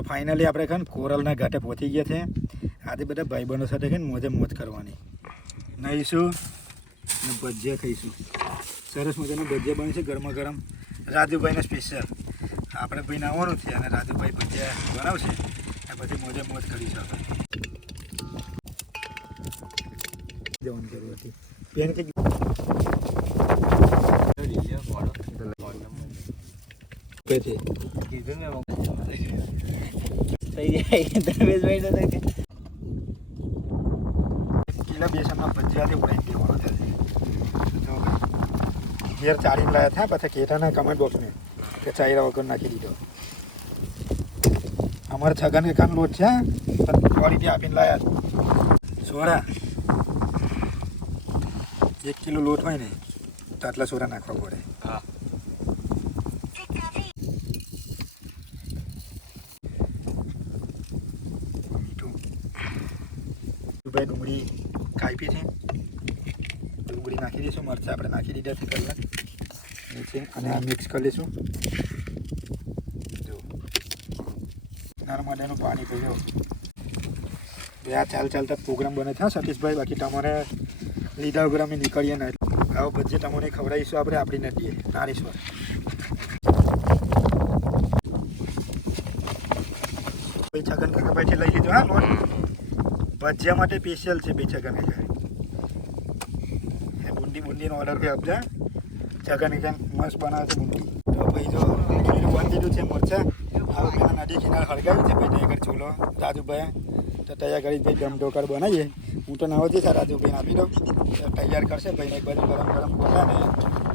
તો ફાઇનલી આપણે છે કોરલના ઘાટે પહોંચી ગયા છે. આજે બધા ભાઈબંધો સાથે છે ને મોજે મોજ કરવાની. નહીશું અને ભજીયા ખાઈશું. સરસ મજાનું ભજીયા બને છે ગરમા ગરમ. રાજુભાઈને સ્પેશિયલ આપણે ભાઈને આવવાનું છે અને રાજુભાઈ ભજીયા બનાવશે અને પછી મોજે મોજ કરીશું આપણે. જવાની જરૂર હતી પેન કે કિલા બેસનમાં ભજીયાથી ઉડાઈ દેવાનો છે ઘેર ચાળીને લાયા થયા પછી કેટાના કમેન્ટ બોક્સને કે ચાયરા વગર નાખી દીધો. અમારે છગન કાન લોટ છે ક્વોલિટી આપીને લાયા સોડા એક કિલો લોટ હોય ને તો આટલા સોડા નાખવા પડે. મીઠું ભાઈ ડુંગળી કાપી છે. ડુંગળી નાખી દઈશું, મરચાં આપણે નાખી દીધા છે પહેલાં. નીચે અને આ મિક્સ કરી લઈશું. જો. નર્મદાનું પાણી પીજો બે આ ચાલ ચાલતા પ્રોગ્રામ બને છે સતીશભાઈ? બાકી તમારે લીધા વગર અમે નીકળીએ ના આવો બધે તમને ખવડાવીશું આપણે, આપણી નદીએ, નારેશ્વર. છગન કાકાભાઈથી લઈ લીધું, હા, લોન? ભજીયા માટે સ્પેશિયલ છે બે છગન કાકા બુંદી, બુંદીનો ઓર્ડર બી આપજે છગન કાકા મસ્ત બનાવે છે બુંદી. તો ભાઈ જો લીલું બંધ દીધું છે મરચા. હવે પેલા નદી કિનારે હળગાવ્યું છે ભાઈ ચૂલો. રાજુભાઈ, તો તૈયાર કરી ભાઈ દમ ઢોકર બનાવીએ. હું તો નવો જઈશ રાજુભાઈને આપી દઉં. તૈયાર કરશે ભાઈને એક બાજુ ગરમ ગરમ બોલા ને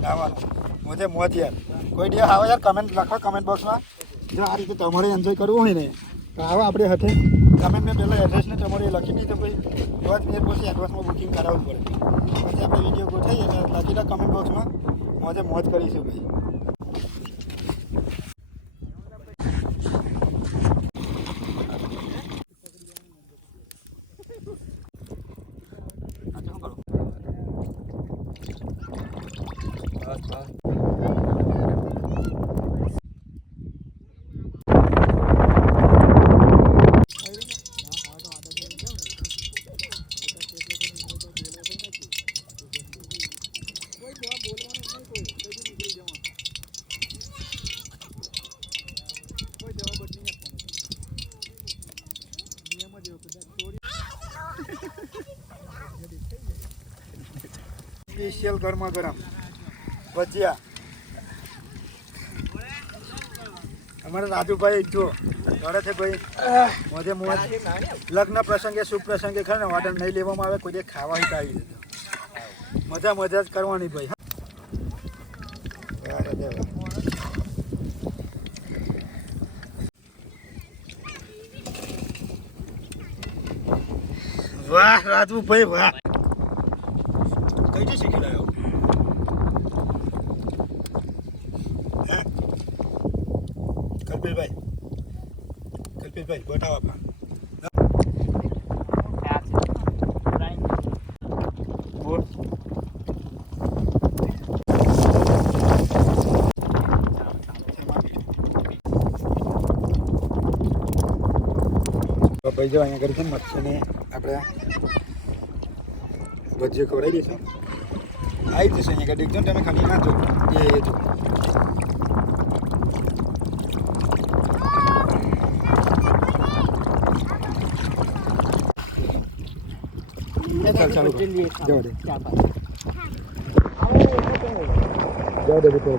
ખાવાનું મોજે મોજ યાર. કોઈ દિવસ આવો યાર કમેન્ટ લખો કમેન્ટ બોક્સમાં આ રીતે તમારે એન્જોય કરવું હોય ને, તો આવો આપણે હાથે કમેન્ટ મેં પહેલાં એડ્રેસને તમારે લખી દીધું ભાઈ એવા જ મેર પછી એડવાન્સમાં બુકિંગ કરાવવું પડે. પછી આપણે વીડિયો ગોઠવીએ અને બાકીના કમેન્ટ બોક્સમાં મોજે મોજ કરીશું ભાઈ. સ્પેશિયલ ગરમા ગરમ ભજીયા. અમારા રાજુભાઈ જો ઘરે છે ભાઈ. મોજે મોજ. લગ્ન પ્રસંગે, શુભ પ્રસંગે ખરે ને ઓર્ડર નહીં, લેવામાં આવે, કોઈ ખાવા આવી મજા મજા જ કરવાની ભાઈ હા. વાહ રે વાહ. વાહ રાજુભાઈ વાહ. કઈથી શીખી લાવ્યો કલ્પેશભાઈ કલ્પેશભાઈ બતાવો આપણા ભાઈ જો અહીંયા આગળ છે મચ્છીને આપણે ભજીયો ખવડાવી દઈશું. આવી જશે અહીંયા આગળ. દેખજો ને તમે ખાલી ના જો એ જો. ચાલ ચાલુ કર. જવા દે. જવા દે દીકરો.